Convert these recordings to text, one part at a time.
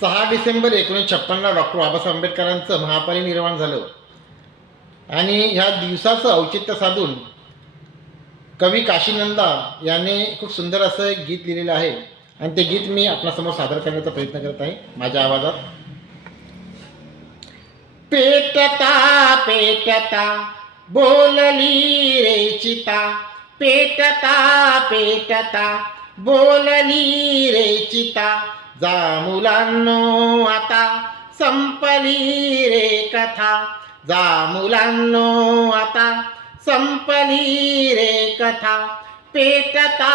6 December 1956ला doctor Babasaheb आंबेडकरांचं महापरिनिर्वाण झालं आणि ह्या दिवसाचं औचित्य साधून कवी काशीनंदा याने खूप सुंदर असं एक गीत लिहिलेलं आहे आणि ते गीत मी आपल्यासमोर सादर करण्याचा प्रयत्न करत आहे माझ्या आवाजात. पेटता पेटता बोलली रे चिता, पेटता पेटता बोलली रे चिता, जा मुलांनो आता संपली रे कथा, जा मुलांनो आता संपली रे कथा, पेटता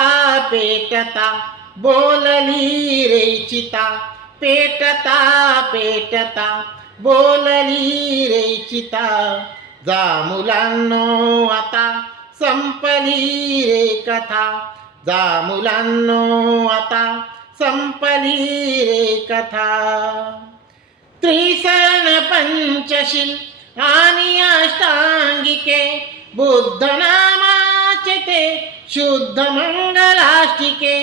पेटता बोलली रे चिता, पेटता पेटता बोलली रे चिता, जा मुलांनो आता संपली रे कथा, जा मुलांनो आता संपली रे कथा. त्रिसरण पंचशील आणि अष्टांगिके, बुद्ध नामाचे ते शुद्ध मंगलाष्टिके.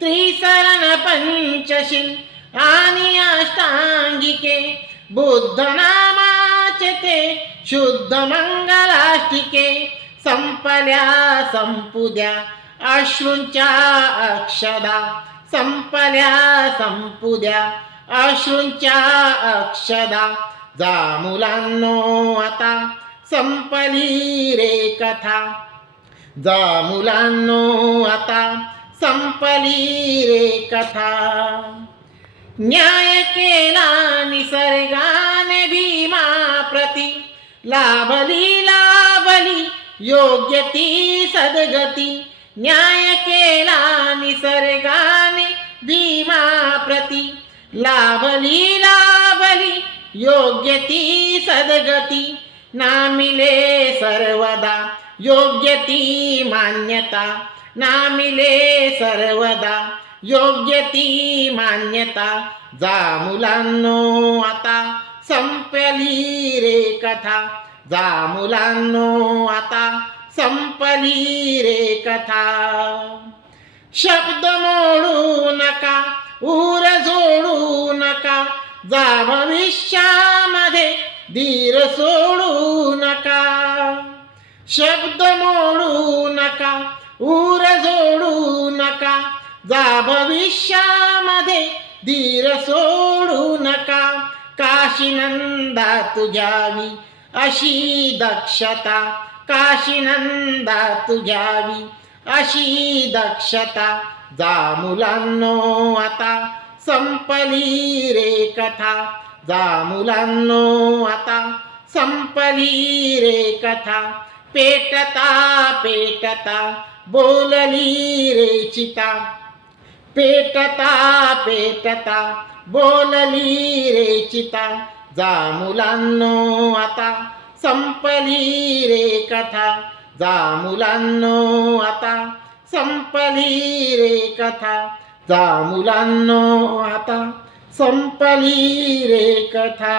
त्रिसरण पंचशील आणि अष्टांगिके, बुद्ध नामाचे ते शुद्ध मंगलाष्टिके. संपल्या संपुद्या अश्रूंच्या अक्षदा, संपल्या संपुद्या अश्रूंच्या अक्षदा, जा मुलांनो आता संपली रे कथा, जा मुलांनो आता संपली रे कथा. न्याय केला निसर्गाने भीमा प्रती, लाभली लाभली योग्य ती सद्गती. न्याय केला निसर्गाने भीमा प्रती, लाभली लाभली योग्य ती सद्गती. नामिले सर्वदा योग्य ती मान्यता, नामिले सर्वदा योग्य ती मान्यता, जा मुलांनो आता संपली रे कथा, जा मुलांनो आता संपली रे कथा. शब्द मोडू नका ऊर जोडू नका, जा भविष्यामध्ये धीर सोडू नका. शब्द मोडू नका ऊर जोडू नका, जा भविष्यामध्ये धीर सोडू नका. काशीनंदा तुझ्यावी अशी दक्षता, काशीनंदा तुझ्यावी अशी दक्षता, जा मुलांनो आता संपली रे कथा, जा मुलांनो आता संपली रे कथा. पेटता पेटता बोलली रे चिता, पेटता पेटता बोलली रे चिता, जा मुलांनो आता संपली रे कथा, जा मुलांनो आता संपली रे कथा, जा मुलांनो आता संपली रे कथा.